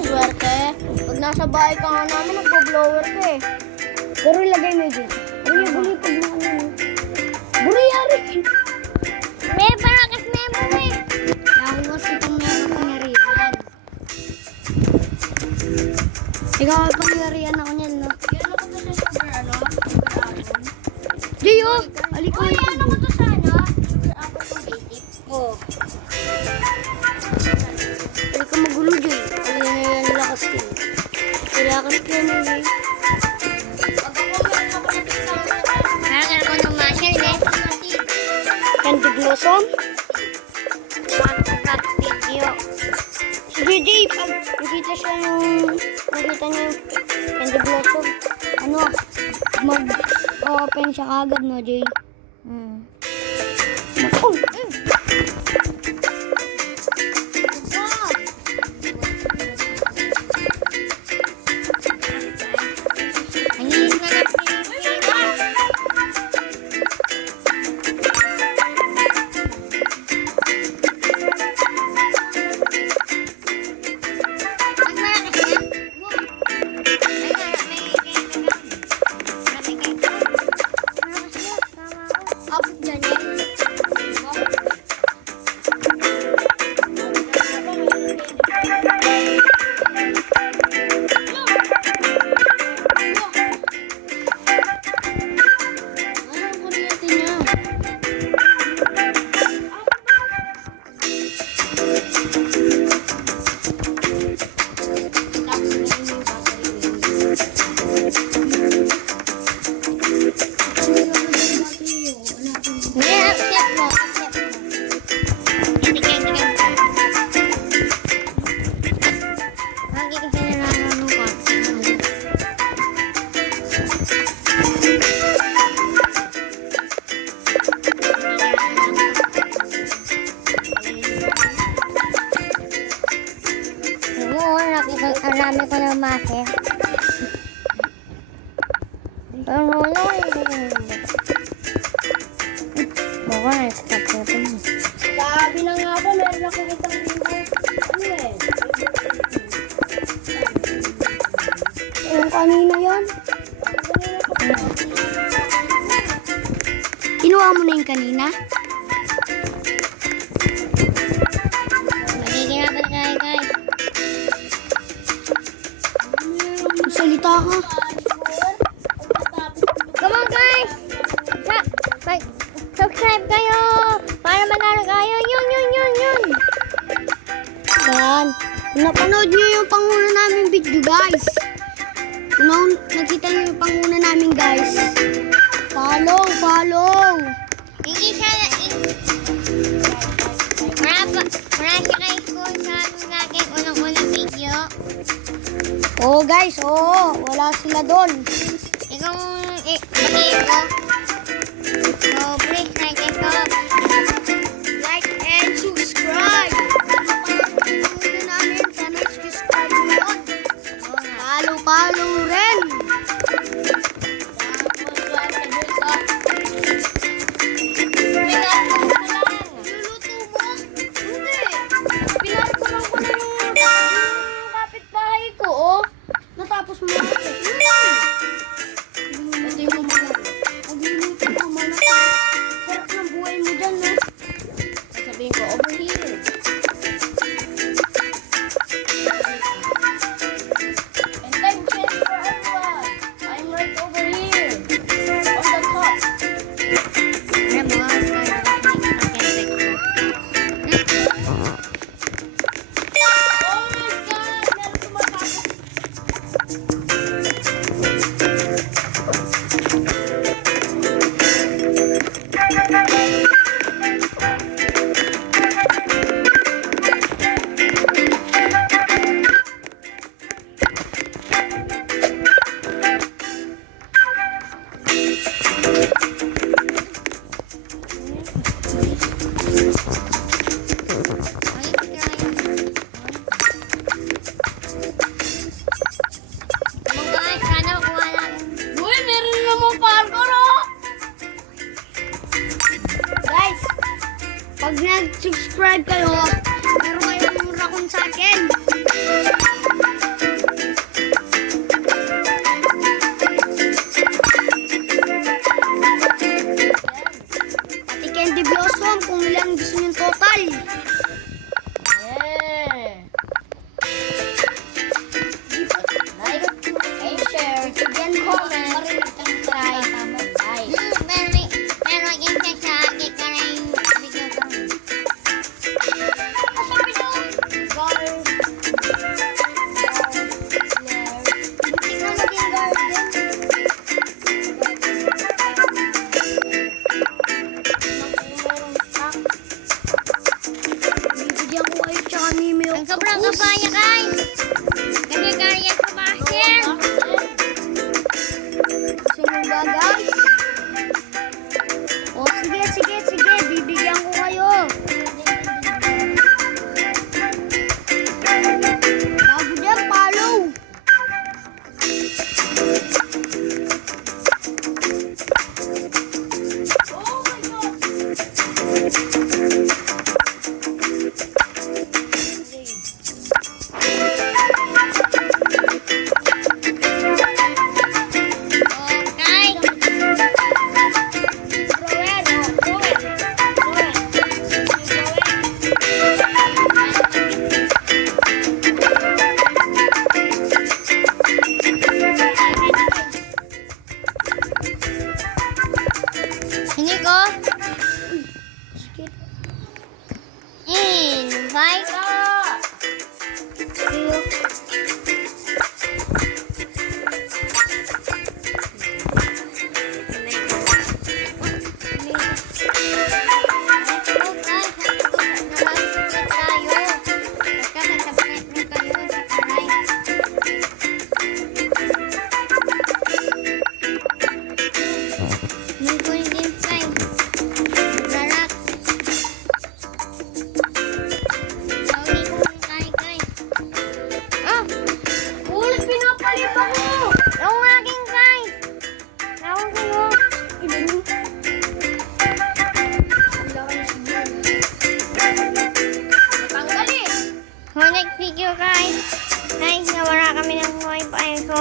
swerte. Pag nasa bahay ka nga namin, nagpo-blower ka eh. Pero ilagay mo dyan. Buri pag mo ano. Buri yari. May parakas na mo eh. Nakakos itong meron pangyarihan. Ikaw ang pangyarihan ako niyan, no? Yan ako to sa sugar, ano? Sugar apple. Diyo! Aliko Uy, ano ko to sa ano? Sugar apple kung basic. Oo. Hindi ka magulo, Joy. Ano yan lakas ka. Lakas ka na, Joy. Pag ako meron ako na tingnan na Parang ako ng muscle eh. Candy Blossom. Pag video. Si JJ, pag nakita siya nakita niya yung Candy Blossom, ano, mag-open siya kagad, no, Jay? Oh, Nanginig na lang Pilipino. Ang malakas na. Ay, may kayo. Malakas na. Tama ako. up dyan eh. Anong kuryente niya? Hindi, accept mo. Accept mo. Hindi kayo, hindi kayo. Lagi kasi nararamdaman ko. Oo, ang dami ko ng mase. Ano baka na-stop ko ito. Sabi na nga ba, meron akong isang ano eh. Yung kanina yan. Kinuha mo na yung kanina? Magiging ako na guys. Salita ka. Come on guys! Subscribe kayo! Para manalo kayo! Yun! Yan. Kung napanood nyo yung panguna namin video, guys. Kung nakita nyo yung panguna namin, guys. Follow! Hindi siya na... Wala siya guys kung sa ating unang-unang video. Oo, guys. Oo. Wala sila doon. Ikaw, batiin ko. So, please like and subscribe. Like and subscribe. Panguna namin, sana subscribe mo yun. Follow rin. Luluto mo? Hindi. Pinagkulang ko na yung kapitbahay ko, oh. Natapos mo na. Pati mo mga. Magluluto ka, manak. Sarap ng buhay mo dyan, no? Sasabihin ko, over here. And time check for everyone. I'm right over here. On the top. Alam mo, Oh my God! Meron tumatapos. Uy, meron namang parkour, oh! Guys, pag nag-subscribe kayo, meron kayong rakon sa akin. Mimi Ang sobrang kapaya kay. Kasi kaya sa basher. Sinuga guys. O sige, bibigyan ko kayo. Bago dyan, follow. Oh my God! Okay. Ini ko. Skip. Invite. Iyo. Ulit pinapalit ako. Ang aking guys! Tawag mo. Ilan mo? Tanggalin! Next video guys. Guys, nawala kami ng wifi. So,